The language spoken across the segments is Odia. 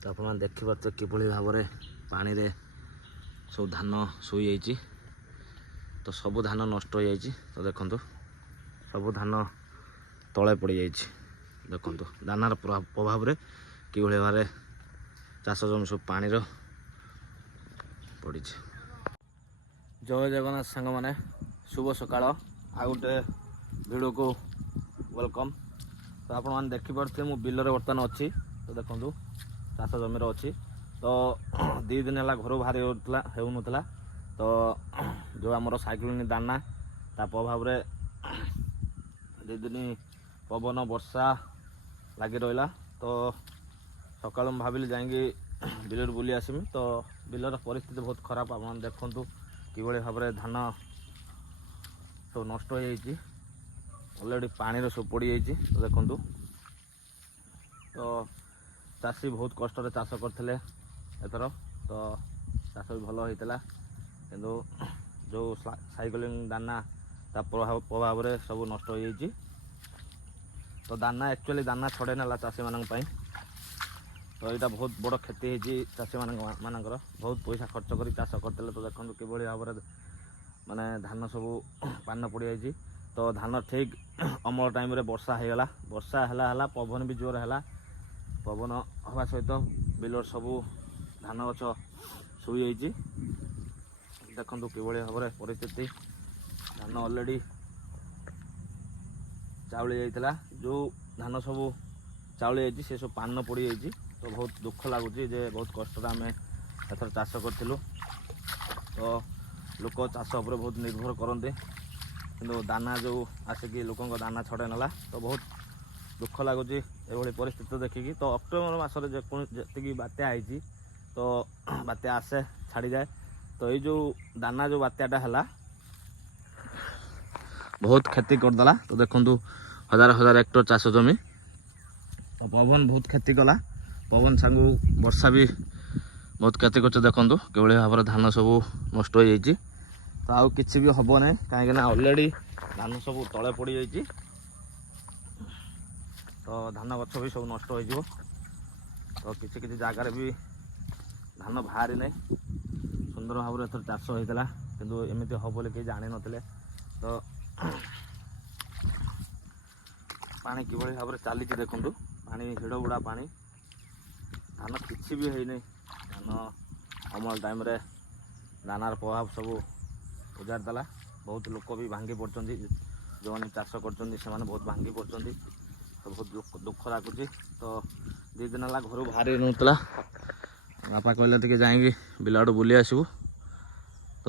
ତ ଆପଣମାନେ ଦେଖିପାରୁଥିବେ କିଭଳି ଭାବରେ ପାଣିରେ ସବୁ ଧାନ ଶୋଇଯାଇଛି। ତ ସବୁ ଧାନ ନଷ୍ଟ ହୋଇଯାଇଛି। ତ ଦେଖନ୍ତୁ ସବୁ ଧାନ ତଳେ ପଡ଼ିଯାଇଛି। ଦେଖନ୍ତୁ ଦାନାର ପ୍ରଭାବରେ କିଭଳି ଭାବରେ ଚାଷ ଜମି ସବୁ ପାଣିର ପଡ଼ିଛି। ଜୟ ଜଗନ୍ନାଥ ସାଙ୍ଗମାନେ, ଶୁଭ ସକାଳ। ଆଉ ଗୋଟେ ଭିଡ଼ିଓକୁ ୱେଲକମ୍। ତ ଆପଣମାନେ ଦେଖିପାରୁଥିବେ ମୁଁ ବିଲରେ ବର୍ତ୍ତମାନ ଅଛି। ତ ଦେଖନ୍ତୁ ଚାଷ ଜମିରେ ଅଛି। ତ 2 ଦିନ ହେଲା ଘରୁ ବାହାରି ହେଉନଥିଲା। ତ ଯେଉଁ ଆମର ସାଇକ୍ଲୋନିକ ଦାନା ତା ପ୍ରଭାବରେ 2 ଦିନ ପବନ ବର୍ଷା ଲାଗି ରହିଲା। ତ ସକାଳୁ ମୁଁ ଭାବିଲି ଯାଇକି ବିଲରେ ବୁଲି ଆସିବି। ତ ବିଲର ପରିସ୍ଥିତି ବହୁତ ଖରାପ। ଆପଣ ଦେଖନ୍ତୁ କିଭଳି ଭାବରେ ଧାନ ସବୁ ନଷ୍ଟ ହୋଇଯାଇଛି। ଅଲରେଡ଼ି ପାଣିରେ ସବୁ ପଡ଼ିଯାଇଛି। ତ ଦେଖନ୍ତୁ ତ ଚାଷୀ ବହୁତ କଷ୍ଟରେ ଚାଷ କରିଥିଲେ ଏଥର। ତ ଚାଷ ବି ଭଲ ହୋଇଥିଲା, କିନ୍ତୁ ଯେଉଁ ସାଇକ୍ଲୋନିକ ଦାନା ତା ପ୍ରଭାବରେ ସବୁ ନଷ୍ଟ ହୋଇଯାଇଛି। ତ ଦାନା ଆକ୍ଚୁଆଲି ଦାନା ଛଡ଼େଇ ନେଲା ଚାଷୀମାନଙ୍କ ପାଇଁ। ତ ଏଇଟା ବହୁତ ବଡ଼ କ୍ଷତି ହେଇଛି ଚାଷୀମାନଙ୍କର। ବହୁତ ପଇସା ଖର୍ଚ୍ଚ କରି ଚାଷ କରିଥିଲେ। ତ ଦେଖନ୍ତୁ କିଭଳି ଭାବରେ ମାନେ ଧାନ ସବୁ ପାଣିରେ ପଡ଼ିଯାଇଛି। ତ ଧାନ ଠିକ୍ ଅମଳ ଟାଇମ୍ରେ ବର୍ଷା ହେଇଗଲା। ବର୍ଷା ହେଲା ପବନ ବି ଜୋର ହେଲା। ପବନ ହେବା ସହିତ ବିଲର ସବୁ ଧାନ ଗଛ ଶୋଇଯାଇଛି। ଦେଖନ୍ତୁ କିଭଳି ଭାବରେ ପରିସ୍ଥିତି। ଧାନ ଅଲରେଡ଼ି ଚାଉଳି ଯାଇଥିଲା। ଯେଉଁ ଧାନ ସବୁ ଚାଉଳି ଯାଇଛି ସେ ସବୁ ପାନ ପଡ଼ିଯାଇଛି। ତ ବହୁତ ଦୁଃଖ ଲାଗୁଛି ଯେ ବହୁତ କଷ୍ଟରେ ଆମେ ଏଥର ଚାଷ କରିଥିଲୁ। ତ ଲୋକ ଚାଷ ଉପରେ ବହୁତ ନିର୍ଭର କରନ୍ତି, କିନ୍ତୁ ଦାନା ଯେଉଁ ଆସିକି ଲୋକଙ୍କ ଦାନା ଛଡ଼େଇ ନେଲା। ତ ବହୁତ ଦୁଃଖ ଲାଗୁଛି ଏଭଳି ପରିସ୍ଥିତି ଦେଖିକି। ତ ଅକ୍ଟୋବର ମାସରେ ଯେତିକି ବାତ୍ୟା ହେଇଛି, ତ ବାତ୍ୟା ଆସେ ଛାଡ଼ିଯାଏ। ତ ଏଇ ଯେଉଁ ଦାନା ଯେଉଁ ବାତ୍ୟାଟା ହେଲା ବହୁତ କ୍ଷତି କରିଦେଲା। ତ ଦେଖନ୍ତୁ ହଜାର ହେକ୍ଟର ଚାଷ ଜମି। ତ ପବନ ବହୁତ କ୍ଷତି କଲା। ପବନ ସାଙ୍ଗକୁ ବର୍ଷା ବି ବହୁତ କ୍ଷତି କରୁଛି। ଦେଖନ୍ତୁ କିଭଳି ଭାବରେ ଧାନ ସବୁ ନଷ୍ଟ ହୋଇଯାଇଛି। ତ ଆଉ କିଛି ବି ହେବ ନାହିଁ, କାହିଁକିନା ଅଲରେଡ଼ି ଧାନ ସବୁ ତଳେ ପଡ଼ିଯାଇଛି। ତ ଧାନ ଗଛ ବି ସବୁ ନଷ୍ଟ ହୋଇଯିବ। ତ କିଛି ଜାଗାରେ ବି ଧାନ ବାହାରି ନାହିଁ। ସୁନ୍ଦର ଭାବରେ ଏଥର ଚାଷ ହୋଇଥିଲା, କିନ୍ତୁ ଏମିତି ହେବ ବୋଲି କେହି ଜାଣିନଥିଲେ। ତ ପାଣି କିଭଳି ଭାବରେ ଚାଲିଛି ଦେଖନ୍ତୁ। ପାଣି ହିଡ଼ ଗୁଡ଼ା ପାଣି। ଧାନ କିଛି ବି ହେଇନି। ଧାନ ଅମଳ ଟାଇମ୍ରେ ଦାନାର ପ୍ରଭାବ ସବୁ ଉଜାଡ଼ି ଦେଲା। ବହୁତ ଲୋକ ବି ଭାଙ୍ଗି ପଡ଼ୁଛନ୍ତି। ଯେଉଁମାନେ ଚାଷ କରୁଛନ୍ତି ସେମାନେ ବହୁତ ଭାଙ୍ଗି ପଡ଼ୁଛନ୍ତି। ତ ବହୁତ ଦୁଃଖ ଲାଗୁଛି। ତ 2 ଦିନ ହେଲା ଘରୁ ବାହାରି ହେଉନଥିଲା। ବାପା କହିଲେ ଟିକେ ଯାଇକି ବିଲ ଆଡ଼ୁ ବୁଲି ଆସିବୁ। ତ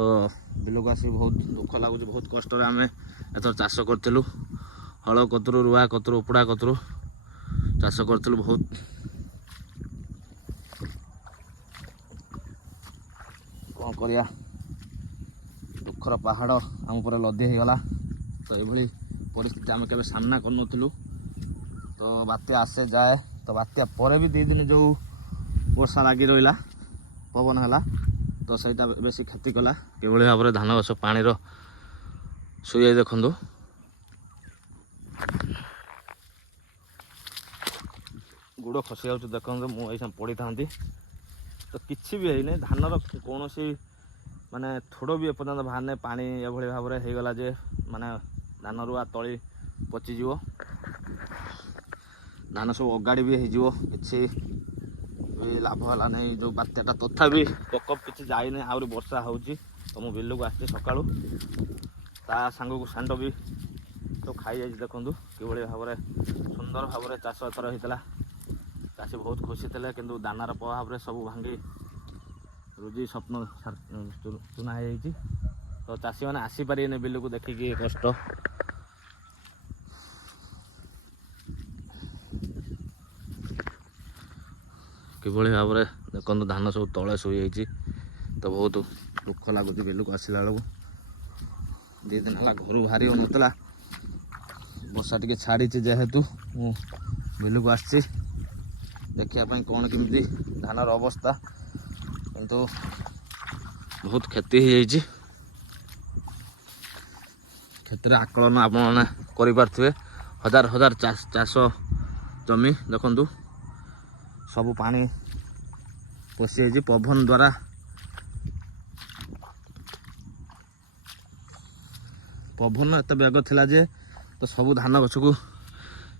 ବିଲକୁ ଆସିକି ବହୁତ ଦୁଃଖ ଲାଗୁଛି। ବହୁତ କଷ୍ଟରେ ଆମେ ଏଥର ଚାଷ କରିଥିଲୁ। ହଳ କତରୁ, ରୁଆ କତରୁ, ଉପଡ଼ା କତରୁ ଚାଷ କରିଥିଲୁ। ବହୁତ କ'ଣ କରିବା, ଦୁଃଖର ପାହାଡ଼ ଆମ ଉପରେ ଲଦି ହେଇଗଲା। ତ ଏଭଳି ପରିସ୍ଥିତି ଆମେ କେବେ ସାମ୍ନା କରିନଥିଲୁ। ତ ବାତ୍ୟା ଆସେ ଯାଏ। ତ ବାତ୍ୟା ପରେ ବି 2 ଦିନ ଯେଉଁ ବର୍ଷା ଲାଗି ରହିଲା, ପବନ ହେଲା, ତ ସେଇଟା ବେଶୀ କ୍ଷତି କଲା। କିଭଳି ଭାବରେ ଧାନ ଗଛ ପାଣିର ଶୋଇଯାଇ ଦେଖନ୍ତୁ। ଗୋଡ଼ ଖସି ଯାଉଛି ଦେଖନ୍ତୁ। ମୁଁ ଏଇସା ପଡ଼ିଥାନ୍ତି। ତ କିଛି ବି ହେଇନି। ଧାନର କୌଣସି ମାନେ ଥୋଡ଼ ବି ଏପର୍ଯ୍ୟନ୍ତ ବାହାରି ନାହିଁ। ପାଣି ଏଭଳି ଭାବରେ ହେଇଗଲା ଯେ ମାନେ ଧାନ ରୁଆ ତଳି ପଚିଯିବ। ଧାନ ସବୁ ଅଗାଡ଼ି ବି ହେଇଯିବ। କିଛି ବି ଲାଭ ହେଲା ନାହିଁ ଯେଉଁ ବାତ୍ୟାଟା। ତଥାପି ପ୍ରକୋପ କିଛି ଯାଇନି। ଆହୁରି ବର୍ଷା ହେଉଛି। ତ ମୁଁ ବିଲକୁ ଆସିଛି ସକାଳୁ। ତା ସାଙ୍ଗକୁ ଷାଣ୍ଢ ବି ସବୁ ଖାଇଯାଇଛି। ଦେଖନ୍ତୁ କିଭଳି ଭାବରେ ସୁନ୍ଦର ଭାବରେ ଚାଷ ଏଥର ହେଇଥିଲା। ଚାଷୀ ବହୁତ ଖୁସି ଥିଲେ, କିନ୍ତୁ ଦାନାର ପ୍ରଭାବରେ ସବୁ ଭାଙ୍ଗି ରୁଜି ସ୍ୱପ୍ନ ଚୂନା ହେଇଯାଇଛି। ତ ଚାଷୀମାନେ ଆସିପାରିବେନି ବିଲକୁ ଦେଖିକି କଷ୍ଟ। କିଭଳି ଭାବରେ ଦେଖନ୍ତୁ ଧାନ ସବୁ ତଳେ ଶୋଇଯାଇଛି। ତ ବହୁତ ଦୁଃଖ ଲାଗୁଛି ବିଲକୁ ଆସିଲା ବେଳକୁ। 2 ଦିନ ହେଲା ଘରୁ ବାହାରି ହେଉନଥିଲା। ବର୍ଷା ଟିକେ ଛାଡ଼ିଛି ଯେହେତୁ ମୁଁ ବିଲକୁ ଆସିଛି ଦେଖିବା ପାଇଁ କ'ଣ କେମିତି ଧାନର ଅବସ୍ଥା। କିନ୍ତୁ ବହୁତ କ୍ଷତି ହେଇଯାଇଛି। କ୍ଷତିର ଆକଳନ ଆପଣମାନେ କରିପାରୁଥିବେ। ହଜାର ଚାଷ ଜମି ଦେଖନ୍ତୁ ସବୁ ପାଣି ପଶିଯାଇଛି ପବନ ଦ୍ୱାରା। ପବନ ଏତେ ବେଗ ଥିଲା ଯେ ତ ସବୁ ଧାନ ଗଛକୁ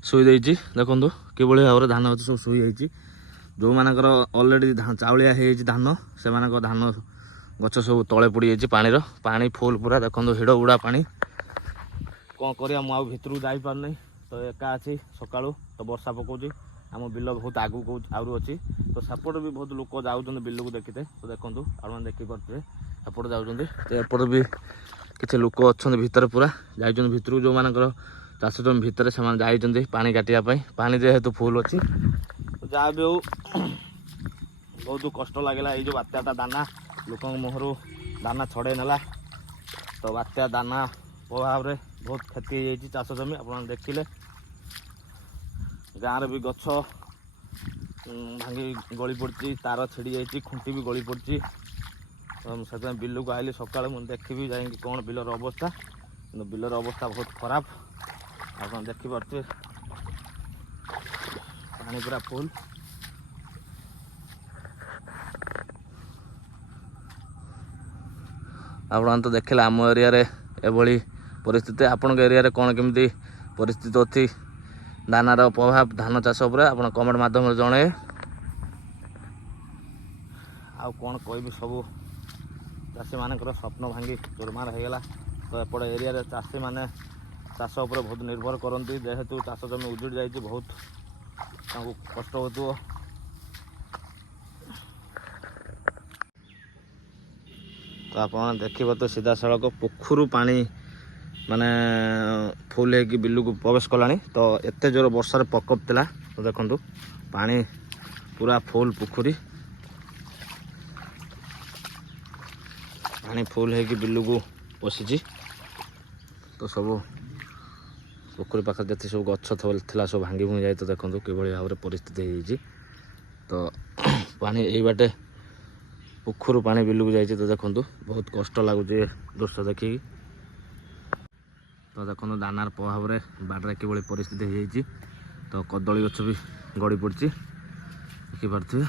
ଶୋଇ ଦେଇଛି। ଦେଖନ୍ତୁ କିଭଳି ଭାବରେ ଧାନ ଗଛ ସବୁ ଶୋଇଯାଇଛି। ଯେଉଁମାନଙ୍କର ଅଲରେଡ଼ି ଚାଉଳିଆ ହେଇଯାଇଛି ଧାନ, ସେମାନଙ୍କ ଧାନ ଗଛ ସବୁ ତଳେ ପଡ଼ିଯାଇଛି ପାଣିର। ପାଣି ଫୁଲ୍ ପୁରା, ଦେଖନ୍ତୁ ହିଡ଼ ବୁଡ଼ା ପାଣି। କ'ଣ କରିବା, ମୁଁ ଆଉ ଭିତରକୁ ଯାଇପାରୁନି। ତ ଏକା ଅଛି ସକାଳୁ, ତ ବର୍ଷା ପକାଉଛି। ଆମ ବିଲ ବହୁତ ଆଗକୁ ଆହୁରି ଅଛି। ତ ସେପଟେ ବି ବହୁତ ଲୋକ ଯାଉଛନ୍ତି ବିଲକୁ ଦେଖିତେ। ତ ଦେଖନ୍ତୁ ଆପଣମାନେ ଦେଖିପାରୁଥିବେ ସେପଟେ ଯାଉଛନ୍ତି। ତ ଏପଟେ ବି କିଛି ଲୋକ ଅଛନ୍ତି ଭିତରେ, ପୁରା ଯାଇଛନ୍ତି ଭିତରକୁ। ଯେଉଁମାନଙ୍କର ଚାଷ ଜମି ଭିତରେ ସେମାନେ ଯାଇଛନ୍ତି ପାଣି କାଟିବା ପାଇଁ। ପାଣି ଯେହେତୁ ଫୁଲ୍ ଅଛି, ଯାହା ବି ହଉ ବହୁତ କଷ୍ଟ ଲାଗିଲା। ଏଇ ଯେଉଁ ବାତ୍ୟାଟା ଦାନା ଲୋକଙ୍କ ମୁହଁରୁ ଦାନା ଛଡ଼େଇ ନେଲା। ତ ବାତ୍ୟା ଦାନା ପ୍ରଭାବରେ ବହୁତ କ୍ଷତି ହେଇଯାଇଛି ଚାଷ ଜମି, ଆପଣମାନେ ଦେଖିଲେ। ଗାଁରେ ବି ଗଛ ଭାଙ୍ଗି ଗଳି ପଡ଼ିଛି, ତାର ଛିଡ଼ି ଯାଇଛି, ଖୁଣ୍ଟି ବି ଗଳି ପଡ଼ିଛି। ସେଥିପାଇଁ ବିଲକୁ ଆଇଲି ସକାଳୁ, ମୁଁ ଦେଖିବି ଯାଇକି କ'ଣ ବିଲର ଅବସ୍ଥା। କିନ୍ତୁ ବିଲର ଅବସ୍ଥା ବହୁତ ଖରାପ, ଆପଣ ଦେଖିପାରୁଥିବେ। ପାଣି ପୁରା ଫୁଲ୍। ଆପଣମାନେ ତ ଦେଖିଲେ ଆମ ଏରିଆରେ ଏଭଳି ପରିସ୍ଥିତି। ଆପଣଙ୍କ ଏରିଆରେ କ'ଣ କେମିତି ପରିସ୍ଥିତି ଅଛି ଦାନାର ପ୍ରଭାବ ଧାନ ଚାଷ ଉପରେ, ଆପଣ କମେଣ୍ଟ ମାଧ୍ୟମରେ ଜଣାଇବେ। ଆଉ କ'ଣ କହିବି, ସବୁ ଚାଷୀମାନଙ୍କର ସ୍ୱପ୍ନ ଭାଙ୍ଗି ଚୁରମାର ହେଇଗଲା। ତ ଏପଟ ଏରିଆରେ ଚାଷୀମାନେ ଚାଷ ଉପରେ ବହୁତ ନିର୍ଭର କରନ୍ତି। ଯେହେତୁ ଚାଷ ଜମି ଉଜୁଡ଼ି ଯାଇଛି, ବହୁତ ତାଙ୍କୁ କଷ୍ଟ ହେଉଥିବ। ତ ଆପଣମାନେ ଦେଖିପାରୁଥିବେ ସିଧାସଳଖ ପୋଖରୀରୁ ପାଣି ମାନେ ଫୁଲ୍ ହେଇକି ବିଲକୁ ପ୍ରବେଶ କଲାଣି। ତ ଏତେ ଜୋର ବର୍ଷାର ପ୍ରକୋପ ଥିଲା। ତ ଦେଖନ୍ତୁ ପାଣି ପୁରା ଫୁଲ୍ ପୋଖରୀ, ପାଣି ଫୁଲ୍ ହେଇକି ବିଲକୁ ପଶିଛି। ତ ସବୁ ପୋଖରୀ ପାଖରେ ଯେତେ ସବୁ ଗଛ ଥିଲା ସବୁ ଭାଙ୍ଗି ଭୁଙ୍ଗି ଯାଇ। ତ ଦେଖନ୍ତୁ କିଭଳି ଭାବରେ ପରିସ୍ଥିତି ହେଇଯାଇଛି। ତ ପାଣି ଏଇ ବାଟେ ପୋଖରୀରୁ ପାଣି ବିଲକୁ ଯାଇଛି। ତ ଦେଖନ୍ତୁ ବହୁତ କଷ୍ଟ ଲାଗୁଛି ଏ ଦୃଶ୍ୟ ଦେଖିକି। ତ ଦେଖନ୍ତୁ ଦାନାର ପ୍ରଭାବରେ ବାଡ଼ିରେ କିଭଳି ପରିସ୍ଥିତି ହେଇଯାଇଛି। ତ କଦଳୀ ଗଛ ବି ଗଡ଼ି ପଡ଼ିଛି, ଦେଖିପାରୁଥିବେ।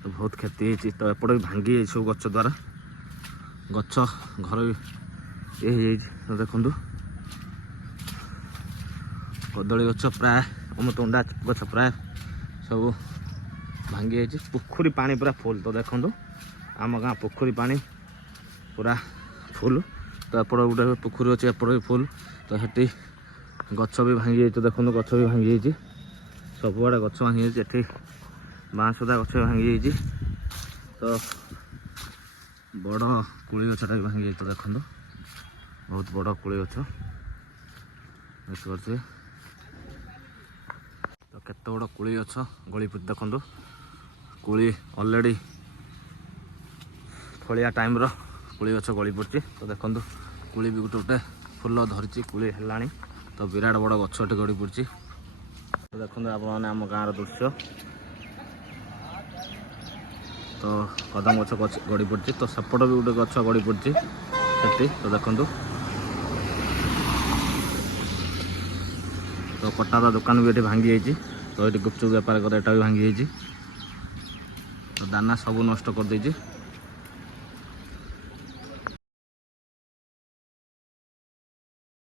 ତ ବହୁତ କ୍ଷତି ହେଇଛି। ତ ଏପଟେ ବି ଭାଙ୍ଗି ଯାଇଛି ସବୁ ଗଛ ଦ୍ୱାରା, ଗଛ ଘର ବି ଇଏ ହେଇଯାଇଛି। ତ ଦେଖନ୍ତୁ କଦଳୀ ଗଛ ପ୍ରାୟ, ଅମୃତଭଣ୍ଡା ଗଛ ପ୍ରାୟ ସବୁ ଭାଙ୍ଗି ଯାଇଛି। ପୋଖରୀ ପାଣି ପୁରା ଫୁଲ୍। ତ ଦେଖନ୍ତୁ ଆମ ଗାଁ ପୋଖରୀ ପାଣି ପୁରା ଫୁଲ୍। ତ ଏପଟ ଗୋଟେ ପୋଖରୀ ଅଛି, ଏପଟ ବି ଫୁଲ୍। ତ ସେଠି ଗଛ ବି ଭାଙ୍ଗି ଯାଇଛି। ଦେଖନ୍ତୁ ଗଛ ବି ଭାଙ୍ଗି ଯାଇଛି, ସବୁଆଡ଼େ ଗଛ ଭାଙ୍ଗି ଯାଇଛି। ଏଠି ବାଁଶୁଦା ଗଛ ବି ଭାଙ୍ଗି ଯାଇଛି। ତ ବଡ଼ କୋଳି ଗଛଟା ବି ଭାଙ୍ଗି ଯାଇଛି। ତ ଦେଖନ୍ତୁ ବହୁତ ବଡ଼ କୋଳି ଗଛ, ଦେଖିପାରୁଥିବେ। ତ କେତେ ବଡ଼ କୋଳି ଗଛ ଗଳି ପଡ଼ିଛି। ଦେଖନ୍ତୁ କୋଳି ଅଲରେଡ଼ି ଫଳିଆ ଟାଇମ୍ର କୋଳି ଗଛ ଗଳି ପଡ଼ିଛି। ତ ଦେଖନ୍ତୁ କୋଳି ବି ଗୋଟେ ଗୋଟେ ଫୁଲ ଧରିଛି, କୋଳି ହେଲାଣି। ତ ବିରାଟ ବଡ଼ ଗଛ ଏଠି ଗଡ଼ି ପଡ଼ିଛି। ତ ଦେଖନ୍ତୁ ଆପଣମାନେ ଆମ ଗାଁର ଦୃଶ୍ୟ। ତ କଦମ ଗଛ ଗଡ଼ି ପଡ଼ିଛି। ତ ସେପଟ ବି ଗୋଟେ ଗଛ ଗଡ଼ି ପଡ଼ିଛି ସେଠି। ତ ଦେଖନ୍ତୁ ତ କଟାର ଦୋକାନ ବି ଏଠି ଭାଙ୍ଗି ଯାଇଛି। ତ ଏଠି ଗୁପଚୁପ ବେପାର କରେ, ଏଟା ବି ଭାଙ୍ଗି ଯାଇଛି। ତ ଦାନା ସବୁ ନଷ୍ଟ କରିଦେଇଛି।